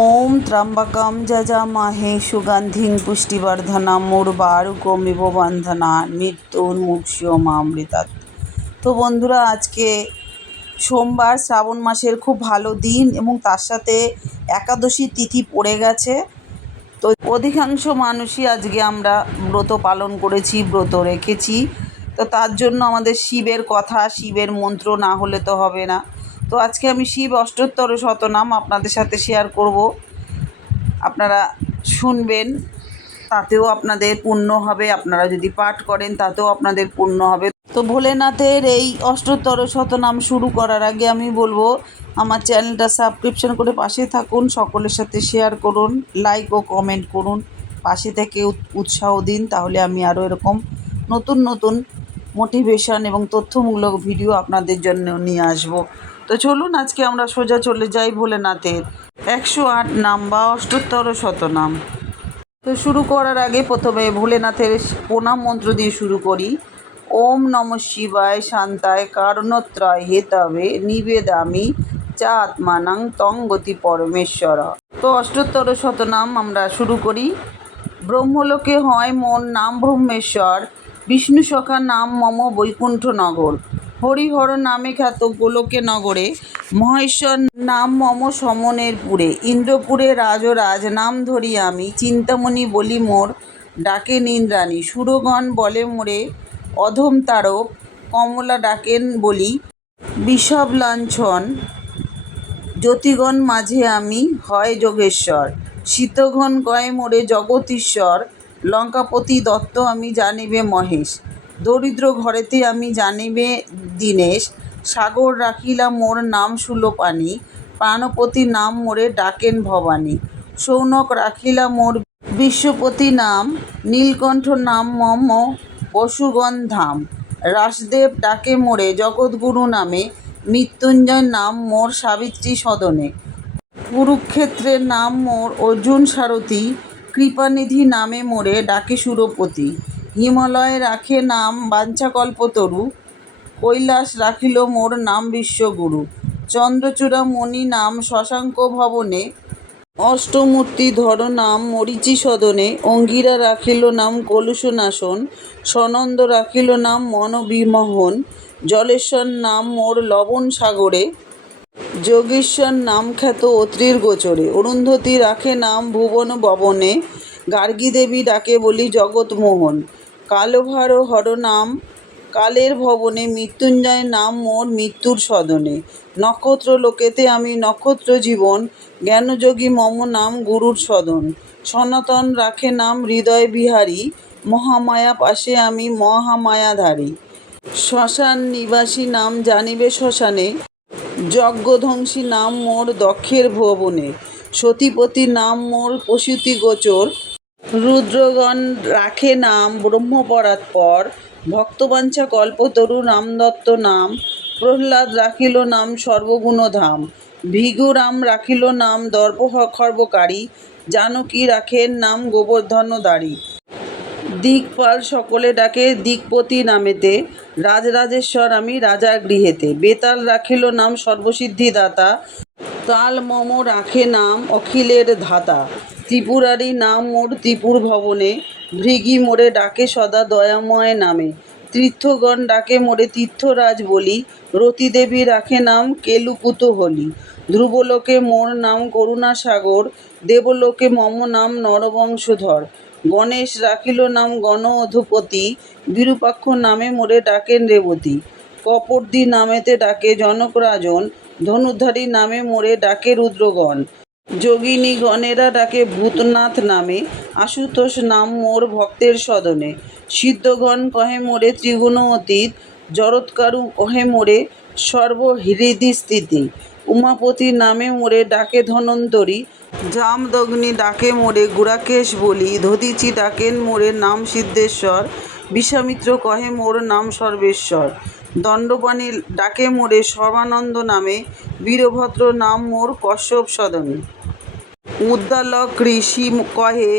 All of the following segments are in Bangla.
ওম ত্রম্বকম যজামহে সুগন্ধিং পুষ্টিবর্ধনম মুরবারুকম বন্ধনা মৃত্যুর মুক্ষমামৃতাত তো বন্ধুরা, আজকে সোমবার শ্রাবণ মাসের খুব ভালো দিন এবং তার সাথে একাদশী তিথি পড়ে গেছে। তো অধিকাংশ মানুষই আজকে আমরা ব্রত পালন করেছি, ব্রত রেখেছি। তো তার জন্য আমাদের শিবের কথা, শিবের মন্ত্র না হলে তো হবে না। তো আজকে আমি শিব অষ্টোত্তর শতনাম আপনাদের সাথে শেয়ার করব। আপনারা শুনবেন, তাতেও আপনাদের পুণ্য হবে। আপনারা যদি পাঠ করেন, তাতেও আপনাদের পুণ্য হবে। তো ভোলেনাথের এই অষ্টোত্তর শতনাম শুরু করার আগে আমি বলব, আমার চ্যানেলটা সাবস্ক্রিপশন করে পাশে থাকুন, সকলের সাথে শেয়ার করুন লাইক ও কমেন্ট করুন, পাশে থেকে উৎ- উৎসাহ দিন, তাহলে আমি আরও এরকম নতুন নতুন মোটিভেশন এবং তথ্যমূলক ভিডিও আপনাদের জন্য নিয়ে আসব। তো চলুন আজকে আমরা সোজা চলে যাই ভোলেনাথের। একশো আট নাম বা অষ্টোত্তর শতনাম তো শুরু করার আগে প্রথমে ভোলেনাথের প্রণাম মন্ত্র দিয়ে শুরু করি। ওম নম শিবায় শান্তায় কারণত্রয় হেতবে নিবেদামি চা আত্মানাং তং গতি পরমেশ্বর। তো অষ্টোত্তর শতনাম আমরা শুরু করি। ব্রহ্মলোকে হয় মন নাম ব্রহ্মেশ্বর, বিষ্ণু সখা নাম মম বৈকুণ্ঠ নগর হরিহর নামে খ্যাত গোলকে নগরে মহেশ্বর নাম মম সমনের পুরে। ইন্দ্রপুরে রাজরাজ নাম ধরি আমি, চিন্তামণি বলি মোর, ডাকে নিন্দ্রাণী। সুরগণ বলে মোরে, অধম তারক, কমলা ডাকেন বলি, বিষব লাঞ্ছন, জ্যোতিগণ মাঝে আমি, হয় যোগেশ্বর। শীতঘন কয়ে মোরে জগতীশ্বর লঙ্কাপতি দত্ত আমি জানিবে মহেশ। দরিদ্র ঘরেতে আমি জানিবে দীনেশ, সাগর রাখিলাম মোর নাম সুলোপানি, প্রাণপতি নাম মোরে ডাকেন ভবানী, সৌনক রাখিলা মোর বিশ্বপতি নাম, নীলকণ্ঠ নাম মম ধাম, রাসদেব ডাকে মোরে জগৎগুরু নামে, মৃত্যুঞ্জয় নাম মোর সাবিত্রী সদনে, কুরুক্ষেত্রের নাম মোর অর্জুন সারথি, কৃপানিধি নামে মোরে ডাকে সুরপতি হিমালয় রাখে নাম বাঞ্ছাকল্পতরু কৈলাস রাখিল মোর নাম বিশ্বগুরু। চন্দ্রচূড়া মণি নাম শশাঙ্ক ভবনে, অষ্টমূর্তি ধর নাম মরিচি সদনে, অঙ্গিরা রাখিল নাম কলুষনাশন, সনন্দ রাখিল নাম মনবিমোহন, জলেশ্বর নাম মোর লবণ সাগরে, যোগেশ্বর নাম খ্যাত অত্রির গোচরে। অরুন্ধতী রাখে নাম ভুবন ববনে গার্গী দেবী ডাকে বলি জগৎমোহন। কালভার হর নাম কালের ভবনে মৃত্যুঞ্জয় নাম মোর মৃত্যুর সদনে। নক্ষত্র লোকেতে আমি নক্ষত্র জীবন, জ্ঞানযোগী মম নাম গুরুর সদন। সনাতন রাখে নাম হৃদয় বিহারী, মহামায়া পাশে আমি মহামায়াধারী। শ্মশান নিবাসী নাম জানিবে শ্মশানে, যজ্ঞধ্বংসী নাম মোর দক্ষের ভবনে। সতীপতি নাম মোর প্রসূতি গোচর রুদ্রগণ রাখে নাম ব্রহ্মপরাৎপর ভক্তবাঞ্ছা কল্পতরু রামদত্ত নাম। প্রহ্লাদ রাখিল নাম সর্বগুণধাম ভিগুরাম রাখিল নাম দর্প খর্বকারী। জানকী রাখেন নাম গোবর্ধনদারী দিকপাল সকলে ডাকে দিকপতি নামেতে। রাজরাজেশ্বর আমি রাজার গৃহেতে। বেতাল রাখিল নাম সর্বসিদ্ধিদাতা। তাল মম রাখে নাম অখিলের ধাতা। ত্রিপুরারি নাম মোর ত্রিপুর ভবনে। ভৃগি মোরে ডাকে সদা দয়াময় নামে। তীর্থগণ ডাকে মোরে তীর্থরাজ বলি, রতিদেবী রাখে নাম কেলুকুতহলি ধ্রুবলোকে মোর নাম করুণাসাগর, দেবলোকে মম নাম নরবংশধর। গণেশ রাখিল নাম গণ অধুপতি বিরূপাক্ষ নামে মোরে ডাকেন রেবতী। কপর্দি নামেতে ডাকে জনকরাজন, ধনুধারী নামে মোরে ডাকে রুদ্রগণ। যোগিনী গণেরা ডাকে ভূতনাথ নামে, আশুতোষ নাম মোর ভক্তের সদনে। সিদ্ধগণ কহে মোরে ত্রিগুণ অতীত, জরৎকারু কহে মোরে সর্বহৃদি স্থিতি। উমাপতি নামে মোরে ডাকে ধনন্তরী, জামদগ্নি ডাকে মোরে গুড়াকেশ বলি, ধতিচি ডাকেন মোরে নাম সিদ্ধেশ্বর বিশ্বামিত্র কহে মোর নাম সর্বেশ্বর। দণ্ডপাণি ডাকে মোরে সর্বানন্দ নামে বীরভদ্র নাম মোর কশ্যপ সদনে। উদ্দালক ঋষি কহে,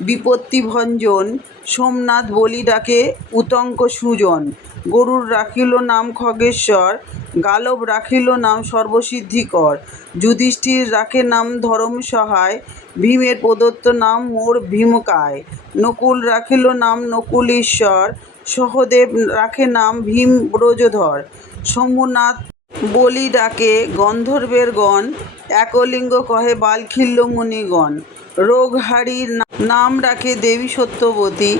বিপত্তি ভঞ্জন, সোমনাথ বলি ডাকে উতঙ্ক সুজন। গরুর রাখিল নাম খগেশ্বর, গালব রাখিল নাম সর্বসিদ্ধিকর। যুধিষ্ঠির রাখে নাম ধরম সহায়, ভীমের প্রদত্ত নাম মোর ভীমকায়। নকুল রাখিল নাম নকুলীশ্বর সহদেব রাখে নাম ভীম ব্রজধর। শম্ভুনাথ বলি ডাকে, গন্ধর্বের গণ, একলিঙ্গ কহে বালখিল্য মুনিগণ রোগহারির নাম রাখে দেবী সত্যবতী,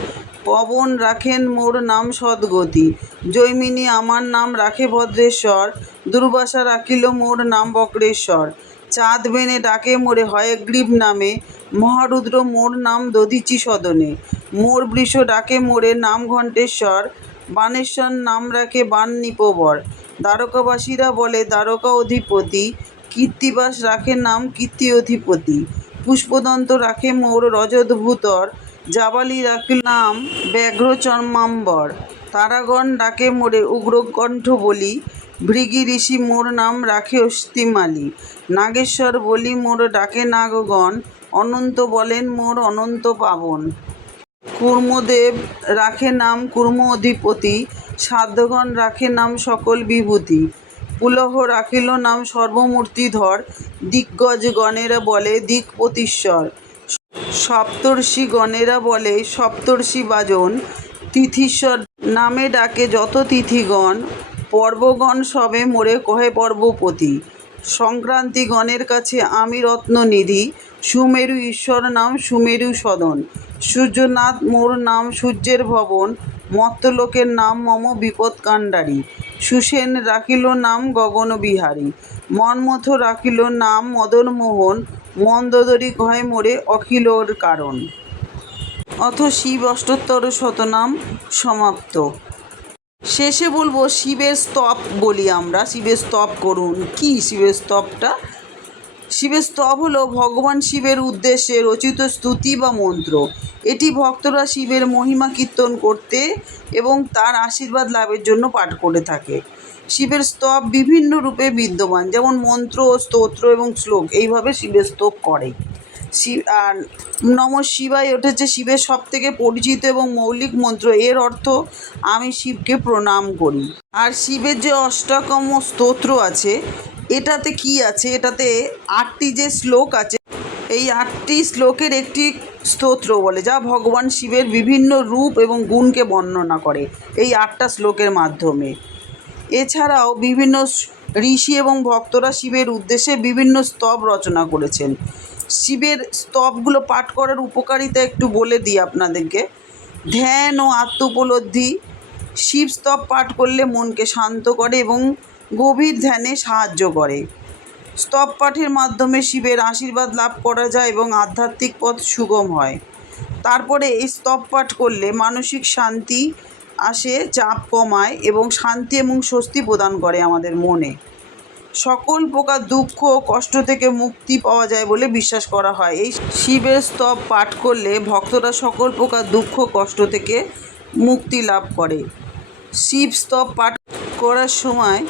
পবন রাখেন মোর নাম সদ্গতি। জৈমিনী আমার নাম রাখে ভদ্রেশ্বর, দুর্বাসা রাখিল মোর নাম বক্রেশ্বর। চাঁদ বেনে ডাকে মোরে হয়গ্রীব নামে। মহারুদ্র মোর নাম দধিচি সদনে। মোর বৃষ ডাকে মোরে নাম ঘণ্টেশ্বর। বানেশ্বর নাম রাখে বান নিপবর। দ্বারকাবাসীরা বলে, দ্বারকা অধিপতি। কীর্তিবাস রাখে নাম কীর্তি অধিপতি। পুষ্পদন্ত রাখে মোর রজতভূতর জাবালি রাখিল নাম ব্যাঘ্র চর্মাম্বর তারাগণ ডাকে মোরে উগ্রকণ্ঠ বলি। ভৃগি ঋষি মোর নাম রাখে অস্তিমালি নাগেশ্বর বলি মোর ডাকে নাগগণ, অনন্ত বলেন মোর অনন্ত পাবন। কুর্মদেব রাখে নাম কুর্ম অধিপতি, সাধ্যগণ রাখে নাম সকল বিভূতি। পুলহ রাখিল নাম সর্বমূর্তিধর দিগ্গজ গণেরা বলে দিকপতিশ্বর সপ্তর্ষি গণেরা বলে সপ্তর্ষি বাজন তিথিশ্বর নামে ডাকে যত তিথিগণ পর্বগণ সবে মোরে কহে পর্বপতি। সংক্রান্তিগণের কাছে আমি রত্ননিধি সুমেরু ঈশ্বর নাম সুমেরু সদন। সূর্যনাথ মোর নাম সূর্যের ভবন, মত্তলোকের নাম মম বিপদ কাণ্ডারী সুসেন রাখিল নাম গগনবিহারী মন্মথ রাখিল নাম মদনমোহন মন্দোদরী কহে মোরে অখিলর কারণ। অথ শিব অষ্টোত্তর শতনাম সমাপ্ত। শেষে বলব শিবের স্তব বলি আমরা, শিবের স্তব করুন। কি শিবের স্তবটা? শিবের স্তব হলো ভগবান শিবের উদ্দেশ্যে রচিত স্তুতি বা মন্ত্র। এটি ভক্তরা শিবের মহিমা কীর্তন করতে এবং তার আশীর্বাদ লাভের জন্য পাঠ করে থাকে। শিবের স্তব বিভিন্ন রূপে বিদ্যমান, যেমন মন্ত্র, স্তোত্র এবং শ্লোক। এইভাবে শিবের স্তব করে। শিব আর নম শিবায় উঠেছে শিবের সব থেকে পরিচিত এবং মৌলিক মন্ত্র। এর অর্থ, আমি শিবকে প্রণাম করি। আর শিবের যে অষ্টাকম স্তোত্র আছে, এটাতে কি আছে? এটাতে আটটি যে শ্লোক আছে, এই আটটি শ্লোকের একটি স্তোত্র বলে, যা ভগবান শিবের বিভিন্ন রূপ এবং গুণকে বর্ণনা করে, এই আটটা শ্লোকের মাধ্যমে। এছাড়াও বিভিন্ন ঋষি এবং ভক্তরা শিবের উদ্দেশ্যে বিভিন্ন স্তব রচনা করেছেন। শিবের স্তবগুলো পাঠ করার উপকারিতা একটু বলে দিই আপনাদেরকে। ধ্যান ও আত্ম উপলব্ধি শিব স্তব পাঠ করলে মনকে শান্ত করে এবং গভীর ধ্যানে সাহায্য করে। স্তব পাঠের মাধ্যমে শিবের আশীর্বাদ লাভ করা যায় এবং আধ্যাত্মিক পথ সুগম হয়। তারপরে এই স্তব পাঠ করলে মানসিক শান্তি আসে, চাপ কমায় এবং শান্তি এবং স্বস্তি প্রদান করে আমাদের মনে। সকল প্রকার দুঃখ, কষ্ট থেকে মুক্তি পাওয়া যায় বলে বিশ্বাস করা হয়। এই শিবের স্তব পাঠ করলে ভক্তরা সকল প্রকার দুঃখ, কষ্ট থেকে মুক্তি লাভ করে। শিব স্তব পাঠ করার সময়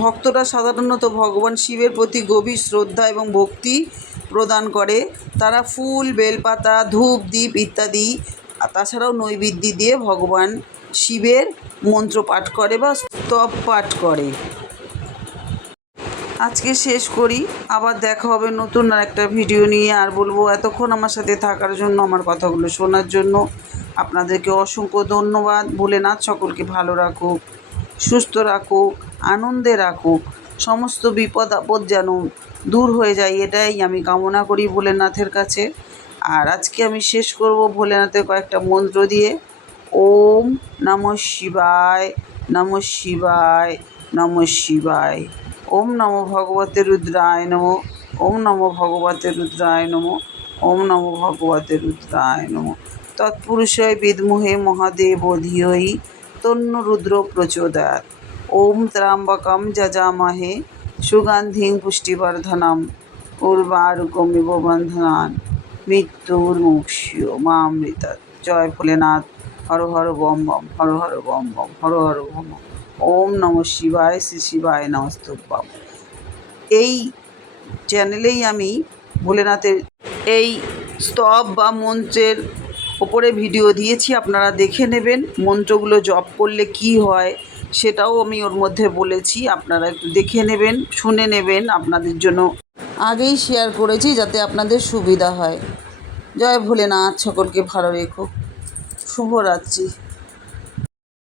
ভক্তরা সাধারণত ভগবান শিবের প্রতি গভীর শ্রদ্ধা এবং ভক্তি প্রদান করে। তারা ফুল, বেলপাতা, ধূপ দ্বীপ ইত্যাদি তাছাড়াও নৈবেদ্য দিয়ে ভগবান শিবের মন্ত্র পাঠ করে বা স্তব পাঠ করে। আজকে শেষ করি, আবার দেখা হবে নতুন আর একটা ভিডিও নিয়ে। আর বলব, এতক্ষণ আমার সাথে থাকার জন্য, আমার কথাগুলো শোনার জন্য আপনাদেরকে অসংখ্য ধন্যবাদ। ভোলেনাথ সকলকে ভালো রাখুক, সুস্থ রাখুক, আনন্দে রাখুক। সমস্ত বিপদ আপদ যেন দূর হয়ে যায়, এটাই আমি কামনা করি ভোলেনাথের কাছে। আর আজকে আমি শেষ করব ভোলেনাথের কয়েকটা মন্ত্র দিয়ে। ওম নম শিবায় নম শিবায় নম শিবায়। ওম নম ভগবতে রুদ্রায় নম। ওম নম ভগবতে রুদ্রায় নম। ওম নম ভগবতে রুদ্রায় নম। তৎপুরুষয় বিদ্মহে মহাদেব ধিয়ই তন্ন রুদ্র প্রচোদয়াৎ। ওম ত্রাম্বকম যজামহে সুগন্ধিং পুষ্টিবর্ধনম উর্বারুকমিব বন্ধনান মৃত্যুর্মুক্ষ্য মামৃত জয় ভোলেনাথ। হর হর বম বম। হর হর বম বম। হর হর বম বম। ওম নম শিবায়, শ্রী শিবায় নমস্তুভ্যম। এই চ্যানেলেই আমি ভোলেনাথের এই স্তব বা মন্ত্রের ওপরে ভিডিও দিয়েছি, আপনারা দেখে নেবেন মন্ত্রগুলো জপ করলে কি হয়, সেটাও আমি ওর মধ্যে বলেছি, আপনারা একটু দেখে নেবেন, শুনে নেবেন, আপনাদের জন্য আগেই শেয়ার করেছি যাতে আপনাদের সুবিধা হয়। জয় ভোলেনাথ, সকলকে ভালো রেখো। শুভরাত্রি।